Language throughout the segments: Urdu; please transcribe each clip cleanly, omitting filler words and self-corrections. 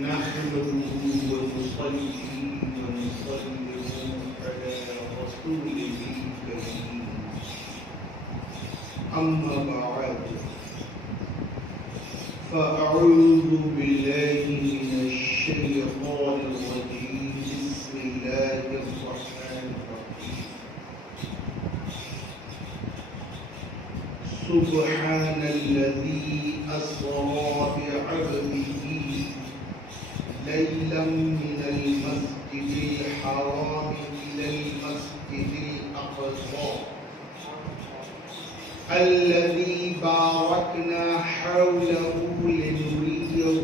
نحمده ونصلي ونسلم على رسوله الكريم أما بعد فأعوذ بالله من الشيطان الرجيم بسم الله الرحمن الرحيم سبحان الذي أسرى بعبده ليلا من المسجد الحرام إلى المسجد الأقصى الذي باركنا حوله لنريه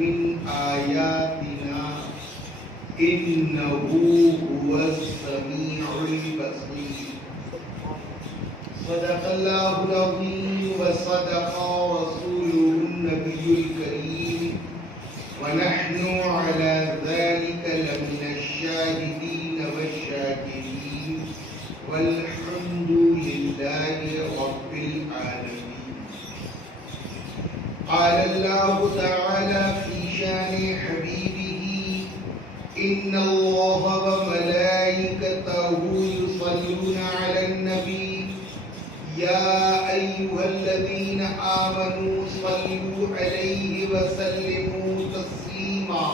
من آياتنا إنه هو السميع البصير صدق الله العظيم وصدق رسوله النبي الكريم ونحن على ذلك لمن الشاهدين والشاكرين والحمد لله رب العالمين. قال الله تعالى في شان حبيبه إن الله وملائكته يصلون على النبي يا أيها الذين آمنوا صلوا عليه وسلموا تسليما.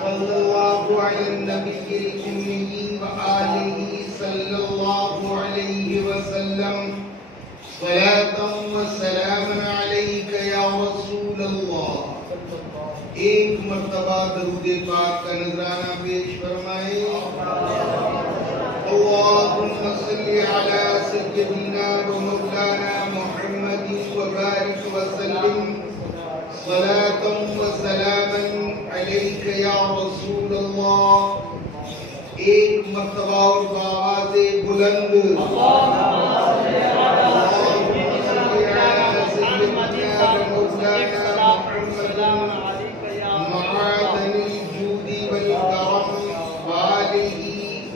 صلى الله على النبي الأمي وآله صلى الله عليه وسلم صلاة وسلاما عليك يا رسول الله. ایک مرتبہ درود پاک کا نذرانہ پیش فرمائے. اللهم صل على سيدنا ومولانا محمد وبارك وسلم صلاة وسلاما عليك يا رسول الله. ایک مرتبہ اور بآواز بلند اللهم صل على سيدنا ومولانا محمد معدن الجود والكرم وآله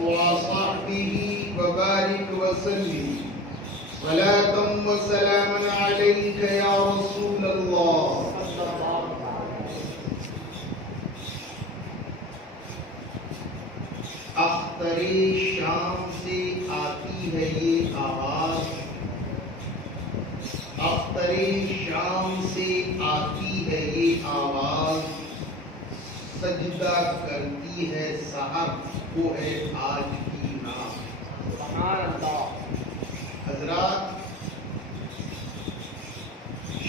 وصحبه وبارك وسلم صلاة وسلاما عليك يا رسول الله. اختر شام سے آتی ہے یہ آواز, اختر شام سے آتی ہے یہ آواز, سجدہ کرتی ہے سحر وہ ہے آج کی نام. حضرات,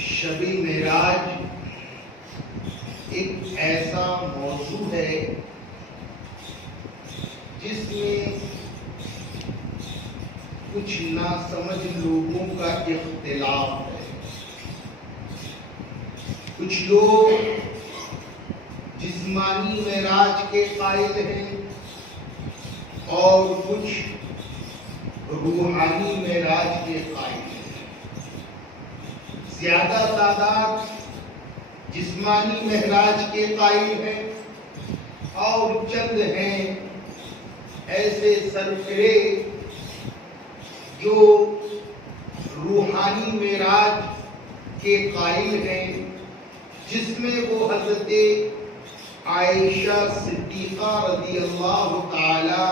شب معراج ایک ایسا موضوع ہے جس میں کچھ ناسمجھ لوگوں کا اختلاف ہے. کچھ لوگ جسمانی معراج کے قائل ہیں اور کچھ روحانی معراج کے قائل ہیں. زیادہ تعداد جسمانی معراج کے قائل ہیں اور چند ہیں ایسے سرکرے جو روحانی معراج کے قائل ہیں, جس میں وہ حضرت عائشہ صدیقہ رضی اللہ تعالی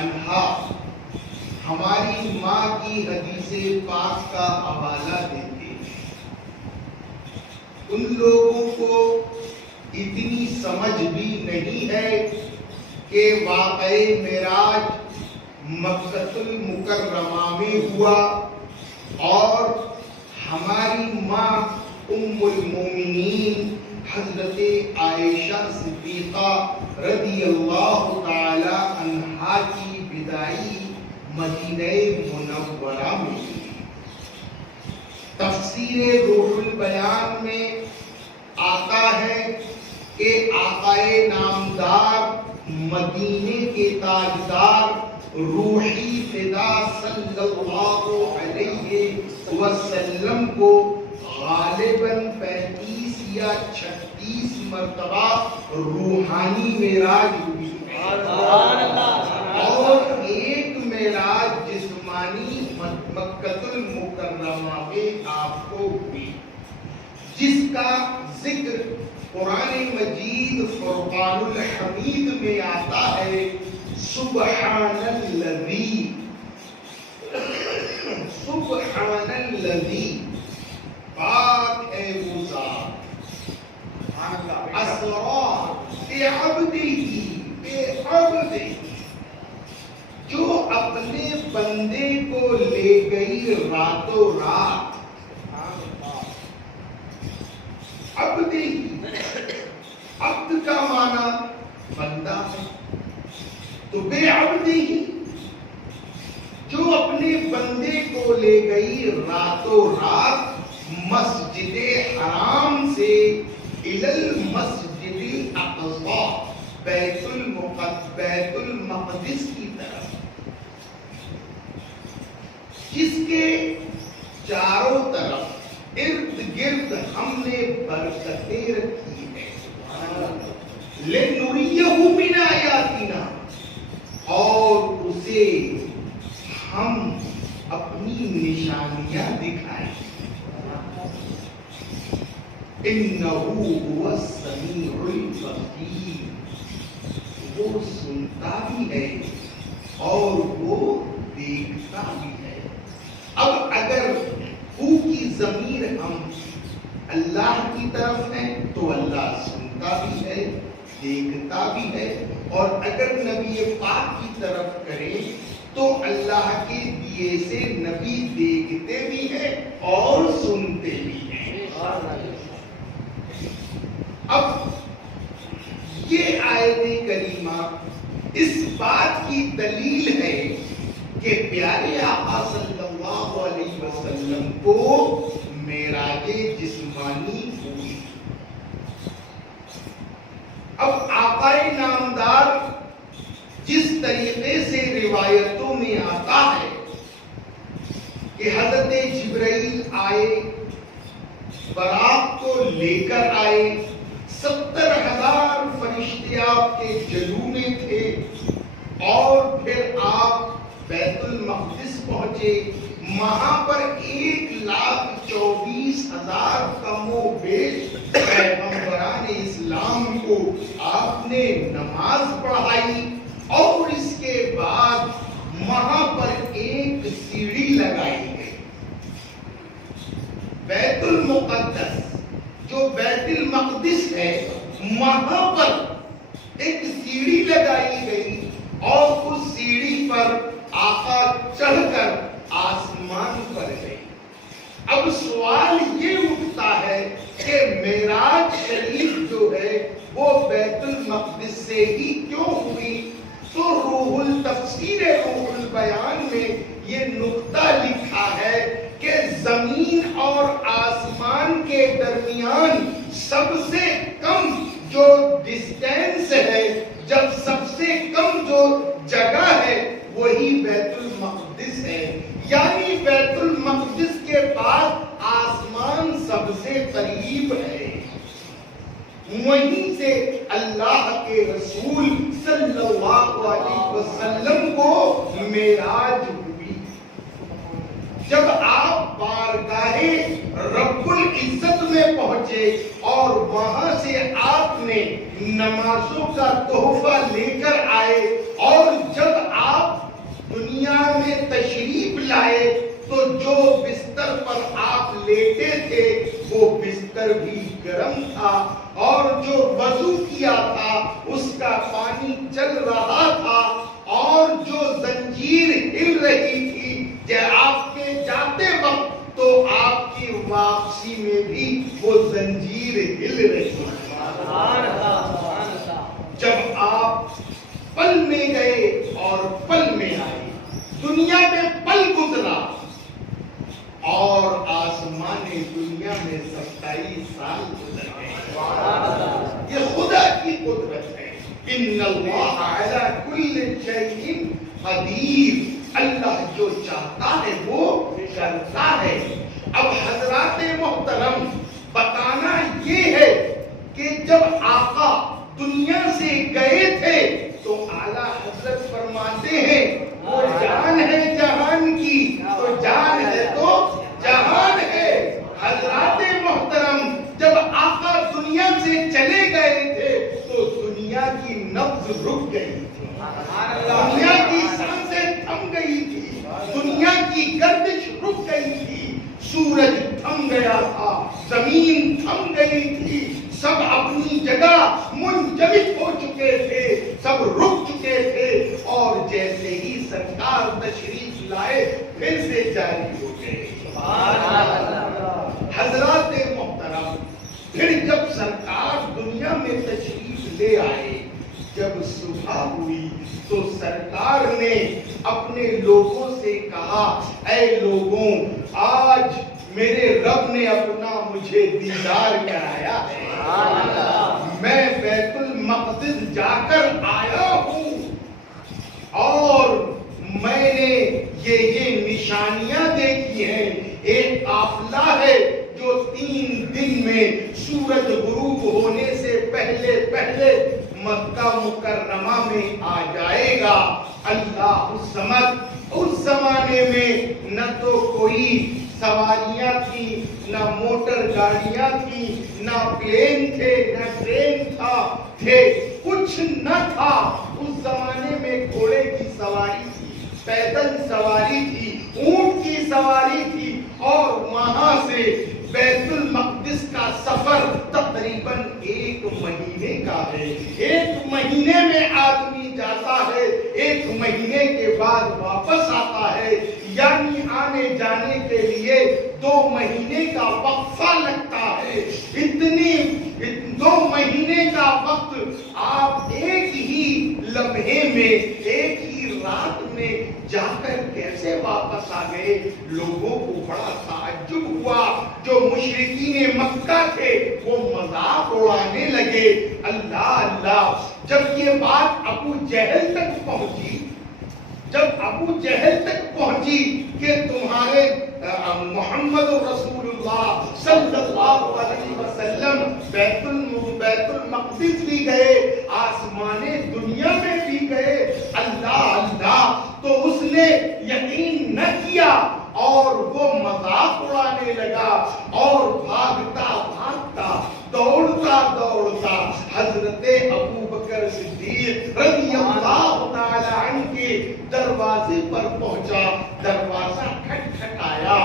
عنہا ہماری ماں کی حدیث پاک کا حوالہ دیتے ہیں. ان لوگوں کو اتنی سمجھ بھی نہیں ہے کہ واقع معراج مکہ المکرمہ میں ہوا اور ہماری ماں ام المومنین حضرت عائشہ صدیقہ رضی اللہ تعالی عنہا کی بدائی مدینہ منورہ میں. تفسیر روح البیان میں آتا ہے کہ آقائے نامدار مدینے کے تاجدار روحی فدا صلی اللہ علیہ وسلم کو غالباً 35 یا 36 مرتبہ روحانی معراج ہوئی اور ایک معراج جسمانی مکہ المکرمہ میں آپ کو ہوئی. جس کا ذکر قرآن مجید فرقان الحمید میں آتا ہے سبحان الذی، سبحان الذی، پاک ہے وہ ذات، اسرا بعبدہ، بعبدہ، جو اپنے بندے کو لے گئی راتوں رات، عبدہ، عبد کا معنی بندہ ہے، تو بے عبدہ جو اپنے بندے کو لے گئی راتوں رات مسجد حرام سے الی المسجد الاقصی، بیت المقدس کی طرف، جس کے چاروں طرف ارد گرد ہم نے برکتیں رکھی ہیں، لِنُرِيَهُ مِنْ آیاتنا، اور اسے ہم اپنی نشانیاں دکھائیں، اِنَّهُ هُوَ السَّمِيعُ الْبَصِيرُ، وہ سنتا بھی ہے اور وہ دیکھتا بھی ہے۔ اب اگر ہو کی ضمیر ہم اللہ کی طرف ہے تو اللہ سنتا بھی ہے، دیکھتا بھی ہے، اور اگر نبی پاک کی طرف کریں تو اللہ کے دیے سے نبی دیکھتے بھی ہیں اور سنتے بھی ہیں۔ اب یہ آیت کریمہ اس بات کی دلیل ہے کہ پیارے آقا صلی اللہ علیہ وسلم کو معراج جسمانی ہوئی۔ اب آقا نامدار جس طریقے سے روایتوں میں آتا ہے کہ حضرت جبرائیل آئے، براق کو لے کر آئے، 70,000 فرشتے آپ کے جلو میں تھے، اور پھر آپ بیت المقدس پہنچے، وہاں پر 1,24,000 کم و بیش پیغمبران اسلام کو آپ نے نماز پڑھائی، اور اس کے بعد وہاں پر ایک سیڑھی لگائی گئی، بیت المقدس جو بیت المقدس ہے وہاں پر ایک سیڑھی لگائی گئی، اور اس سیڑھی پر آقا چڑھ کر آسمان پر گئے۔ اب سوال یہ اٹھتا ہے کہ معراج شریف جو ہے وہ بیت المقدس سے ہی کیوں ہوئی؟ تو روح التفسیر روح البیان میں یہ نقطہ لکھا ہے کہ زمین اور آسمان کے درمیان سب سے کم جو ڈسٹینس ہے، جب سب سے کم جو جگہ ہے وہی بیت المقدس ہے، یعنی بیت المقدس کے بعد آسمان سب سے قریب ہے، وہیں سے اللہ کے رسول صلی اللہ علیہ وسلم کو معراج ہوئی۔ جب آپ بارگاہ رب العزت میں پہنچے اور وہاں سے آپ نے نمازوں کا تحفہ لے کر آئے، اور جب آپ دنیا میں تشریف لائے تو جو بستر پر آپ لیٹے تھے وہ بستر بھی گرم تھا، اور جو وضو کیا تھا اس کا پانی چل رہا تھا، اور جو زنجیر ہل رہی تھی کہ آپ کے جاتے وقت تو آپ کی واپسی میں بھی وہ زنجیر ہل رہی تھی۔ جب آپ پل میں گئے اور پل میں آئے، دنیا میں پل گزرا، اور آسمان دنیا میں 27 سال گزر گئے۔ یہ خدا کی قدرت ہے۔ ان اللہ علی کل شیء قدیر، اللہ جو چاہتا ہے وہ کرتا ہے۔ اب حضرات محترم، بتانا یہ ہے کہ جب آقا دنیا سے گئے تھے تو اعلیٰ حضرت فرماتے ہیں وہ جان ہے جہان کی، تو جان ہے تو جہان ہے۔ حضرات محترم، رک گئی تھی، دنیا کی سانسیں تھم گئی تھی، دنیا کی گردش رک گئی تھی، سورج تھم گیا تھا، زمین تھم گئی تھی، سب اپنی جگہ منجمد ہو چکے تھے، سب رک چکے تھے، اور جیسے ہی سرکار تشریف لائے پھر سے جاری ہو گئے۔ حضرات محترم، پھر جب سرکار دنیا میں تشریف لے آئے، جب صبح ہوئی تو سرکار نے اپنے لوگوں سے کہا، اے لوگوں، آج میرے رب نے اپنا مجھے دیدار کرایا ہے، میں بیت المقدس جا کر آیا ہوں، اور میں نے یہ نشانیاں دیکھی ہیں۔ ایک قافلہ ہے جو 3 دن میں سورج غروب ہونے سے پہلے پہلے مکہ مکرمہ میں آ جائے گا۔ اللہ الصمد، اس زمانے میں نہ تو کوئی سواریاں تھیں، نہ موٹر گاڑیاں تھیں، نہ پلین تھے، نہ ٹرین تھے، کچھ نہ تھا۔ اس زمانے میں گھوڑے کی سواری تھی، پیدل سواری تھی، اونٹ کی سواری تھی، اور وہاں سے بیت المقدس کا سفر تقریباً 1 مہینے کا ہے۔ 1 مہینے میں آدمی جاتا ہے، 1 مہینے کے بعد واپس آتا ہے، یعنی آنے جانے کے لیے 2 مہینے کا وقفہ لگتا ہے۔ 2 مہینے کا وقت آپ ایک ہی لمحے میں، ایک ہی رات میں جا کر کیسے واپس آ گئے؟ لوگوں کو بڑا تعجب ہوا۔ جو مشرکین مکہ تھے وہ مذاق اڑانے لگے۔ اللہ اللہ، جب یہ بات ابو جہل تک پہنچی، جب ابو جہل تک پہنچی کہ تمہارے محمد رسول اللہ صلی اللہ علیہ وسلم بیت المقدس بھی گئے، آسمان دنیا میں بھی گئے، اللہ اللہ، تو اس نے یقین نہ کیا اور وہ مذاق اڑانے لگا، اور بھاگتا بھاگتا، دوڑتا دوڑتا حضرت ابو بکر صدیق رضی اللہ تعالی عنہ کے دروازے پر پہنچا۔ دروازہ کھٹکھٹایا،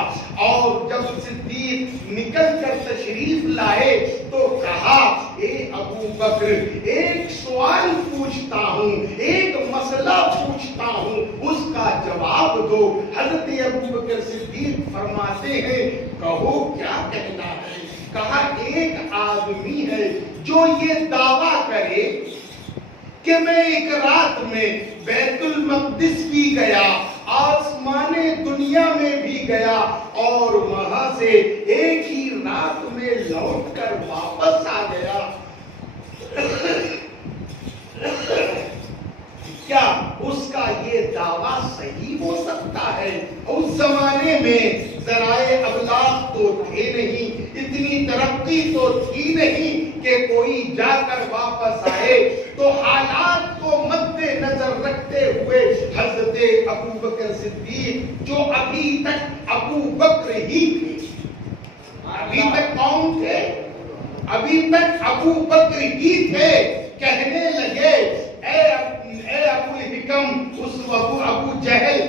اور جب صدیق نکل کر تشریف لائے تو کہا، اے ابو بکر، ایک سوال پوچھتا ہوں، ایک مسئلہ پوچھتا ہوں، اس کا جواب دو۔ حضرت ابو بکر صدیق فرماتے ہیں، کہو کیا کہنا ہے؟ کہا، ایک آدمی ہے جو یہ دعویٰ کرے کہ میں ایک رات میں بیت المقدس بھی گیا، آسمان دنیا میں بھی گیا، اور وہاں سے ایک ہی رات میں لوٹ کر واپس آ گیا۔ کیا اس کا یہ دعویٰ صحیح ہو سکتا ہے؟ اس زمانے میں ذرائع ابلاغ تو تھے نہیں، اتنی ترقی تو تھی نہیں کہ کوئی جا کر واپس آئے۔ تو حالات کو مد نظر رکھتے ہوئے حضرت ابو بکر صدیق، جو ابھی تک ابو بکر ہی تھے، ابھی تک کون تھے؟ ابھی تک ابو بکر ہی تھے، کہنے لگے، اے ابو الحکم، اس ابو جہل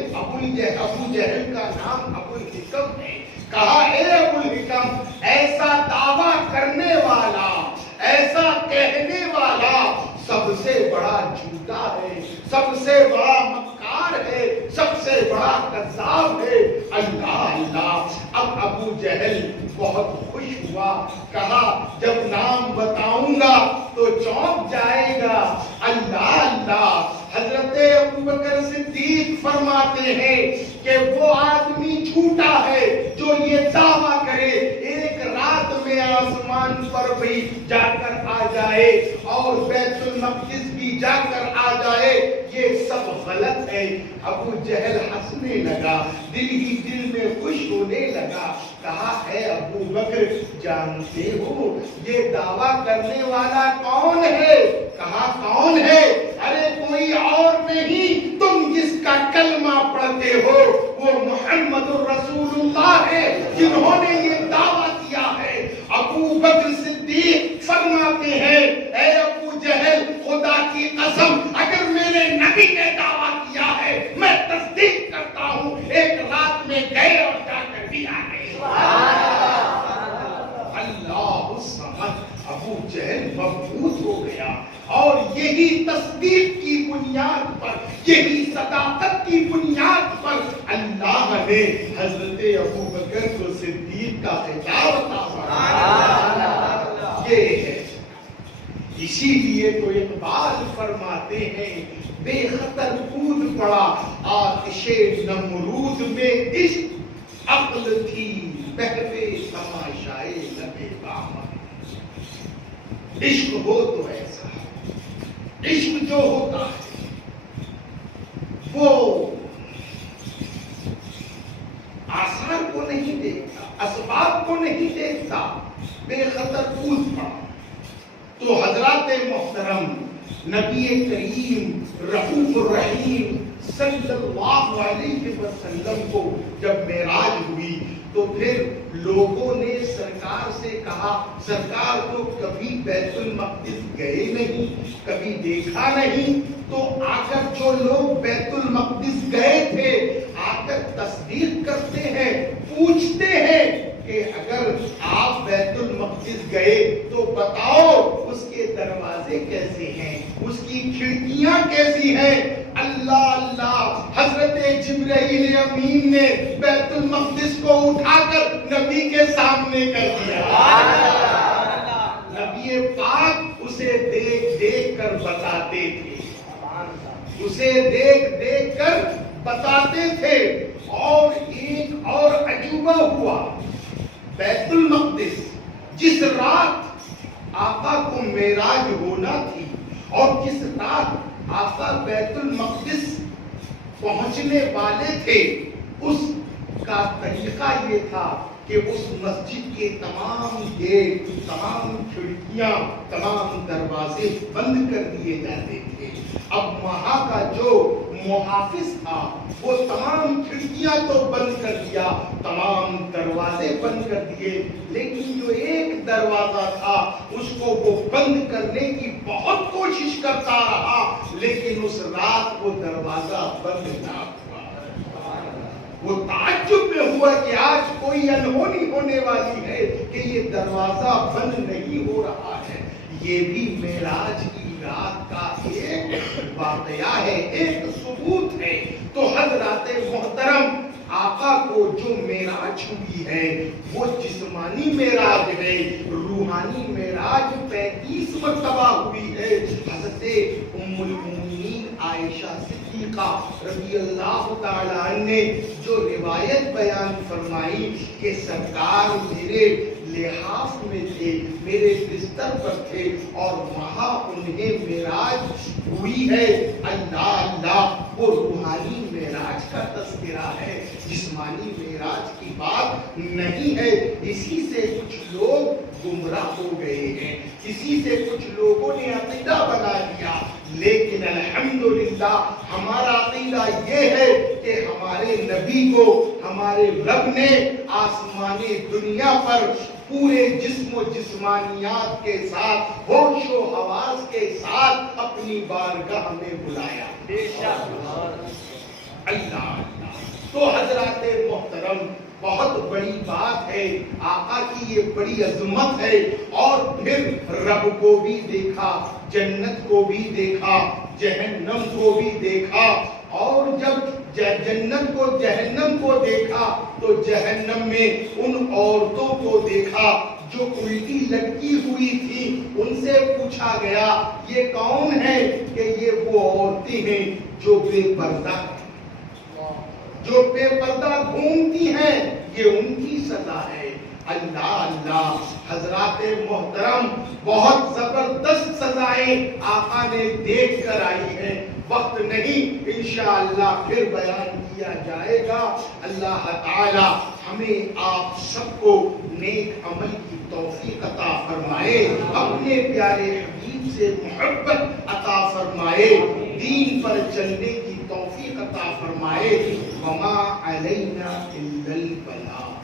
کا نام ابو الحکم ہے، کہا، اے ابو الحکم، ایسا دعویٰ کرنے والا، ایسا کہنے والا سب سے بڑا جھوٹا ہے، سب سے بڑا مکار ہے، سب سے بڑا کذاب ہے۔ اللہ اللہ، اب ابو جہل بہت خوش ہوا، کہا، جب نام بتاؤں گا تو چونک جائے گا۔ اللہ اللہ، حضرت ابو بکر صدیق فرماتے ہیں کہ وہ آدمی جھوٹا ہے جو یہ دعویٰ کرے ایک رات میں آسمان پر بھی جا کر آ جائے اور بیت المقدس بھی جا کر آ جائے، یہ سب غلط ہے۔ ابو جہل ہنسنے لگا، دل ہی دل میں خوش ہونے لگا، کہا، اے ابو بکر، جانتے ہو یہ دعویٰ کرنے والا کون ہے؟ کہا، کون ہے؟ ارے کوئی اور نہیں، تم جس کا کلمہ پڑھتے ہو وہ محمد الرسول اللہ ہے، جنہوں نے یہ دعویٰ کیا ہے۔ ابو بکر صدیق فرماتے ہیں، اے ابو جہل، خدا کی قسم نبی نے دعویٰ کیا ہے، میں تصدیق کرتا ہوں، ایک رات میں گئے اور جا کر بھی آ گئے۔ اللہ الصمد، ابو جہل مبہوت ہو گیا، اور یہی تصدیق کی بنیاد پر، یہی صداقت کی بنیاد پر اللہ نے حضرت ابو بکر کو صدیق کا خطاب عطا فرمایا۔ یہ ہے، اسی لیے تو اقبال فرماتے ہیں، بے خطر کود پڑا آتش نمرود میں، عشق عقل تھی بہوے تماشائے لبے بام۔ عشق ہو تو ایسا، عشق جو ہوتا ہے وہ آثار کو نہیں دیکھتا، اسباب کو نہیں دیکھتا، بے خطر کود پڑا۔ تو حضرات محترم، نبی کریم رؤوف الرحیم صلی اللہ علیہ وسلم کو جب معراج ہوئی تو پھر لوگوں نے سرکار سے کہا، سرکار تو کبھی بیت المقدس گئے نہیں، کبھی دیکھا نہیں، تو آ کر جو لوگ بیت المقدس گئے تھے آ کر تصدیق کرتے ہیں، پوچھتے ہیں کہ اگر آپ بیت المقدس گئے تو بتاؤ اس کے دروازے کیسے ہیں، اس کی کھڑکیاں کیسی ہیں؟ اللہ اللہ، حضرت جبرائیل امین نے بیت المقدس کو اٹھا کر نبی کے سامنے کر دیا۔ نبی پاک اسے دیکھ دیکھ کر بتاتے تھے، اسے دیکھ دیکھ کر بتاتے تھے۔ اور ایک اور عجوبہ ہوا، بیت المقدس جس رات آقا کو معراج ہونا تھی اور جس رات آقا بیت المقدس پہنچنے والے تھے، اس کا طریقہ یہ تھا کہ اس مسجد کے تمام گیٹ، تمام کھڑکیاں، تمام دروازے بند کر دیے جاتے تھے۔ اب وہاں کا جو محافظ تھا وہ تمام کھڑکیاں تو بند کر دیا، تمام دروازے بند کر دیے، لیکن جو ایک دروازہ تھا اس کو وہ بند کرنے کی بہت کوشش کرتا رہا، لیکن اس رات وہ دروازہ بند نہ ہوا۔ وہ تعجب میں ہوا کہ آج کوئی انہونی ہونے والی ہے کہ یہ دروازہ بند نہیں ہو رہا ہے۔ یہ بھی معراج کی رات کا ایک واقعہ ہے، ایک ثبوت ہے۔ تو حضرات محترم، آقا کو جو معراج ہوئی ہے وہ جسمانی معراج ہے، روحانی معراج 35 مرتبہ ہوئی ہے۔ حضرت ام المؤمنین عائشہ صدیقہ رضی اللہ تعالیٰ عنہ نے جو روایت بیان فرمائی کہ سرکار میرے لحاف میں تھے، میرے بستر پر تھے اور وہاں انہیں معراج ہوئی ہے۔ اللہ اللہ، وہ روحانی معراج کا تذکرہ ہے، جسمانی معراج کی بات نہیں ہے۔ اسی سے کچھ لوگ گمراہ ہو گئے ہیں، اسی سے کچھ لوگوں نے عقیدہ بنا لیا، لیکن الحمدللہ ہمارا عقیدہ یہ ہے کہ ہمارے نبی کو ہمارے رب نے آسمانی دنیا پر پورے جسم و جسمانیات کے ساتھ، ہوش و حواس کے ساتھ اپنی بارگاہ میں بلایا۔ اللہ اللہ۔ تو حضرات محترم، بہت بڑی بات ہے، آقا کی یہ بڑی عظمت ہے۔ اور پھر رب کو بھی دیکھا، جنت کو بھی دیکھا، جہنم کو بھی دیکھا، اور جب جنت کو جہنم کو دیکھا تو جہنم میں ان عورتوں کو دیکھا جو الٹی لٹکی ہوئی تھی۔ ان سے پوچھا گیا یہ کون ہے؟ کہ یہ وہ عورتیں ہیں جو بے پردہ ہیں، جو بے پردہ گھومتی ہیں، یہ ان کی سزا ہے۔ اللہ اللہ، حضرات محترم، بہت زبردست سزائیں آقا نے دیکھ کر آئی ہیں۔ وقت نہیں، انشاءاللہ پھر بیان کیا جائے گا۔ اللہ تعالی ہمیں آپ سب کو نیک عمل کی توفیق عطا فرمائے، اپنے پیارے حبیب سے محبت عطا فرمائے، دین پر چلنے کی توفیق عطا فرمائے۔ وما علینا الا البلاغ۔